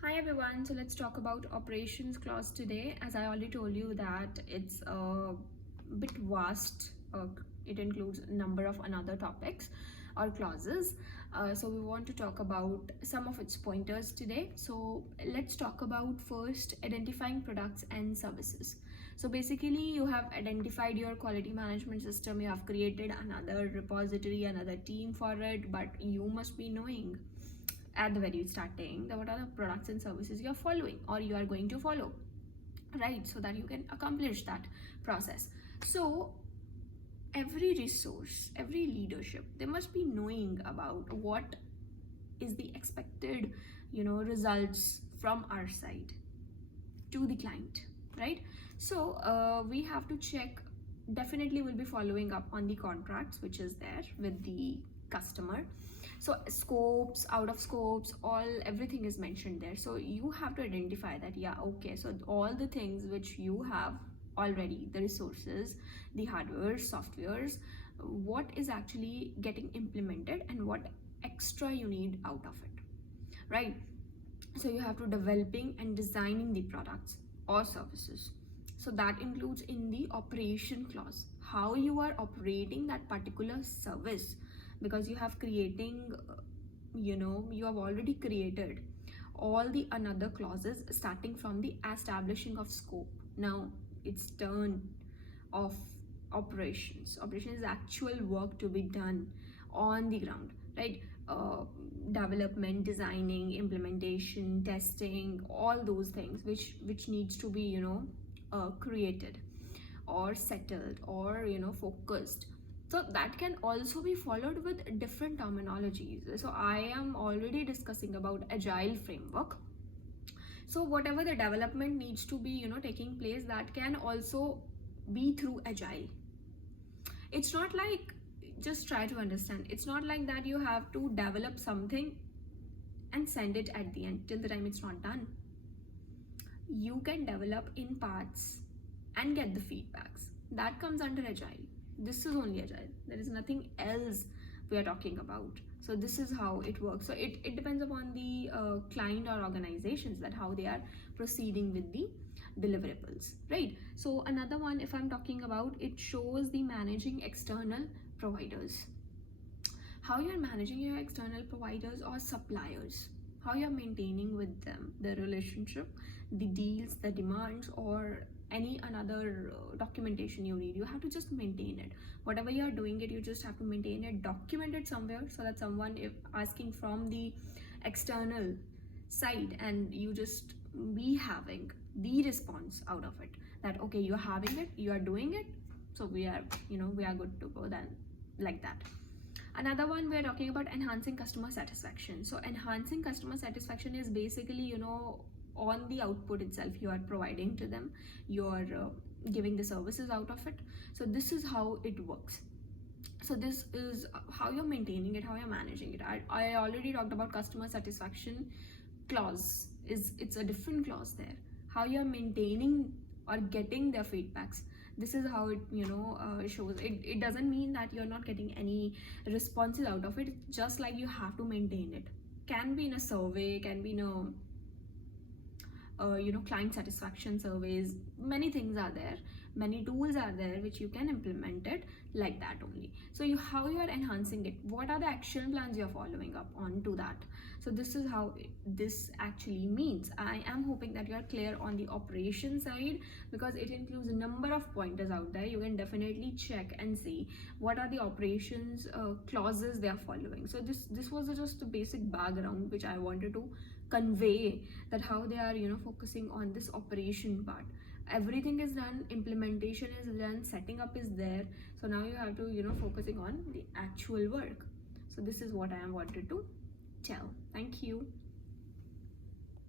Hi everyone, so let's talk about operations clause today. As I already told you that it's a bit vast. It includes a number of another topics or clauses. So we want to talk about some of its pointers today. So let's talk about first identifying products and services. So basically you have identified your quality management system, you have created another repository, another team for it, but you must be knowing at the very starting that what are the products and services you are following or you are going to follow, right? So that you can accomplish that process. So every resource, every leadership, they must be knowing about what is the expected results from our side to the client, right? So we have to check. Definitely we'll be following up on the contracts which is there with the customer. So scopes, out of scopes, all everything is mentioned there. So you have to identify that, yeah, okay, so all the things which you have already, the resources, the hardware, softwares, what is actually getting implemented and what extra you need out of it, right? So you have to developing and designing the products or services. So that includes in the operation clause how you are operating that particular service, because you have creating you have already created all the another clauses starting from the establishing of scope. Now it's turn of operation is actual work to be done on the ground, right? Development, designing, implementation, testing, all those things which needs to be created or settled or focused. So that can also be followed with different terminologies. So I am already discussing about agile framework. So whatever the development needs to be taking place, that can also be through agile. It's not like, just try to understand, it's not like that you have to develop something and send it at the end till the time it's not done. You can develop in parts and get the feedbacks. That comes under agile. This is only agile, there is nothing else we are talking about. So this is how it works. So it depends upon the client or organizations, that how they are proceeding with the deliverables, right? So another one, if I'm talking about, it shows the managing external providers, how you're managing your external providers or suppliers, how you're maintaining with them the relationship, the deals, the demands, or any another documentation you need. You have to just maintain it. Whatever you are doing it, you just have to maintain it, document it somewhere, so that someone, if asking from the external side, and you just be having the response out of it, that okay, you're having it, you are doing it, so we are we are good to go then, like that. Another one, we're talking about enhancing customer satisfaction. So enhancing customer satisfaction is basically on the output itself you are providing to them, you're giving the services out of it. So this is how it works. So this is how you're maintaining it, how you're managing it. I already talked about customer satisfaction clause. It's a different clause there, how you're maintaining or getting their feedbacks. This is how it shows. It doesn't mean that you're not getting any responses out of it. It's just like you have to maintain it. Can be in a survey, can be in a client satisfaction surveys. Many things are there, many tools are there which you can implement it like that only. So how you are enhancing it, what are the action plans you're following up on to that. So this is how this actually means. I am hoping that you are clear on the operation side, because it includes a number of pointers out there. You can definitely check and see what are the operations clauses they are following. So this was just a basic background which I wanted to convey, that how they are focusing on this operation part. Everything is done, implementation is done, setting up is there. So now you have to focusing on the actual work. So this is what I wanted to tell. Thank you.